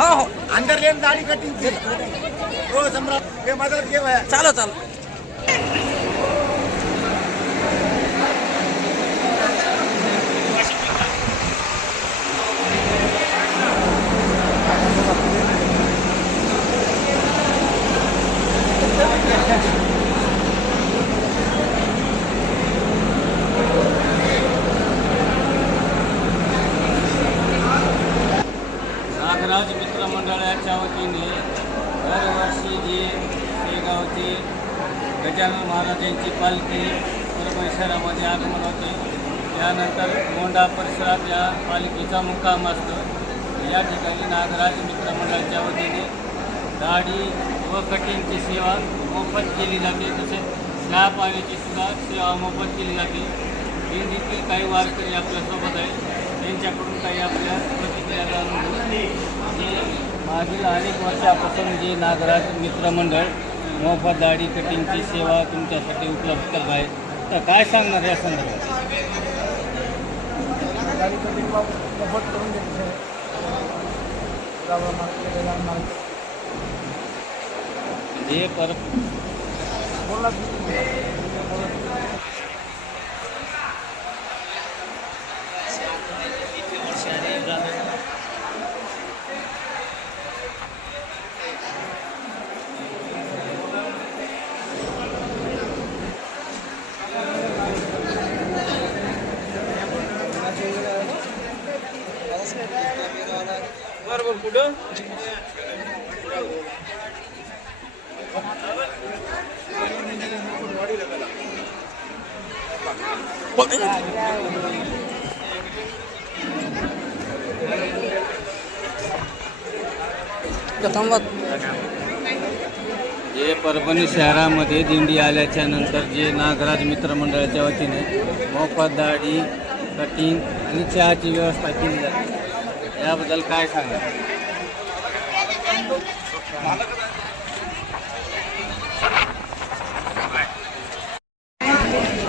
हो अंदर लेन दाढ़ी कटिंग थी हो सम्राट ये मदद के भाई चलो चलो नागराज मित्र मंडळाच्या वतीने दरवर्षी जी शेगावची गजानन महाराजांची पालखी परभणी शहरामध्ये आगमन होते, त्यानंतर मोंढा परिसरात या पालखीचा मुक्काम असतो। या ठिकाणी नागराज मित्र मंडळाच्या वतीने दाढी व कटिंगची सेवा मोफत केली जाते, तसेच चहा पाण्याची सुद्धा सेवा मोफत केली जाते। दिंडीतील काही वारकरी आपल्यासोबत आहेत, त्यांच्याकडून काही आपल्या प्रतिक्रिया जाणून घेऊ। मागील अनेक वर्षापासून जे नागराज मित्र मंडळ मोफत दाढी कटिंगची सेवा तुमच्यासाठी उपलब्ध करत आहे, तर काय सांगणार या संदर्भात? दाढ़ी कटिंग मोफत करून देते हे पर बोला बरोबर कुठं जे परभणी शहरामध्ये दिंडी आल्याच्या नंतर जे नागराज मित्र मंडळाच्या वतीने मोफत दाढी कटिंग आणि चहाची व्यवस्था केली जाते, याबद्दल काय सांगा?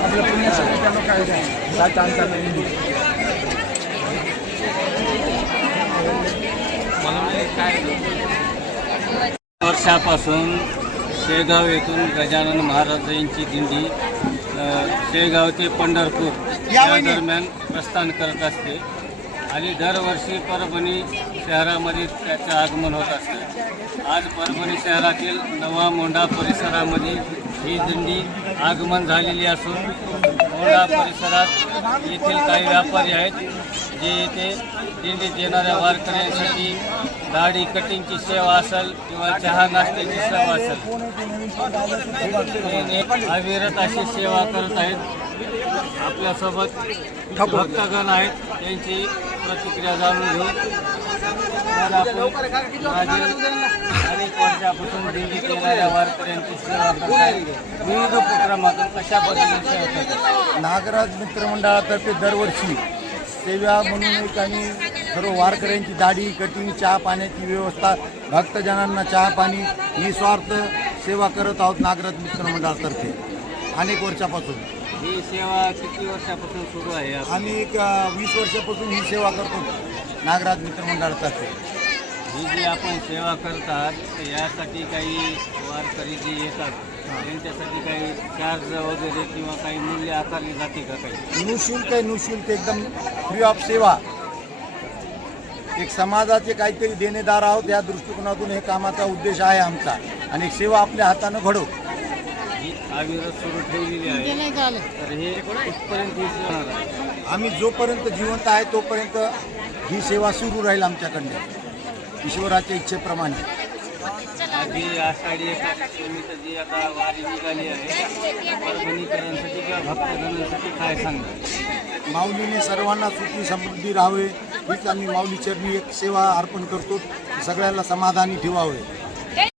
आपल्या पुण्यासाठी त्यांना काय वर्षापासून शेगाव येथून गजानन महाराजांची दिंडी शेगाव ते पंढरपूर या दरम्यान प्रस्थान करत असते आणि दरवर्षी परभणी शहरामध्ये त्याचे आगमन होत असते। आज परभणी शहरातील नवा मोंढा परिसरामध्ये ही दिंडी आगमन झालेली असून मोंढा परिसरात येथील काही व्यापारी आहेत जे येथे दिंडीत येणाऱ्या वारकऱ्यांसाठी दाढी कटिंगची सेवा असेल किंवा चहा नाश्त्याची सेवा असेल अविरत अशी सेवा करत आहेत। आपल्यासोबत भक्तगण आहेत, त्यांची प्रतिक्रिया जाणून घेऊ। तर आपण मागील अनेक वर्षापासून दिंडीत येणाऱ्या वारकऱ्यांची सेवा करताय, विविध उपक्रमातून कशा पद्धतीने सेवा करतात? नागराज मित्रमंडळातर्फे दरवर्षी सेवा म्हणून एक आम्ही सर्व वारकऱ्यांची दाढी कटिंग चहा पाण्याची व्यवस्था भक्तजनांना चहा पाणी निस्वार्थ सेवा करत आहोत। नागराज मित्रमंडळातर्फे अनेक वर्षापासून ही सेवा किती वर्षापासून सुरू आहे? आम्ही एक 20 वर्षापासून ही सेवा करतो नागराज मित्रमंडळातर्फे। ही जी आपण सेवा करतात यासाठी काही वारकरी जे येतात त्यांच्यासाठी काही चार्ज वगैरे किंवा काही मूल्य आकारली जाते का? काही निःशुल्क आहे, निःशुल्क एकदम फ्री ऑफ सेवा। एक समाजाचे काहीतरी देणेदार आहोत या दृष्टिकोनातून हे कामाचा उद्देश आहे आमचा आणि एक सेवा आपल्या हातानं घडवू ही अविरत सुरू ठेवलेली आहे, तर हे कुठपर्यंत होणार आहे? आम्ही जोपर्यंत जिवंत आहे तोपर्यंत ही सेवा सुरू राहील आमच्याकडनं ईश्वराच्या इच्छेप्रमाणे। आधी आषाढी एकादशीनिमित्त जी आता वारी निघाली आहे परभणीकरांसाठी किंवा भक्तजनांसाठी काय सांगणार? माऊलीने सर्वांना सुखी समृद्धी राहावे हीच आम्ही माऊली चरणी एक सेवा अर्पण करतो, सगळ्यांना समाधानी ठेवावे।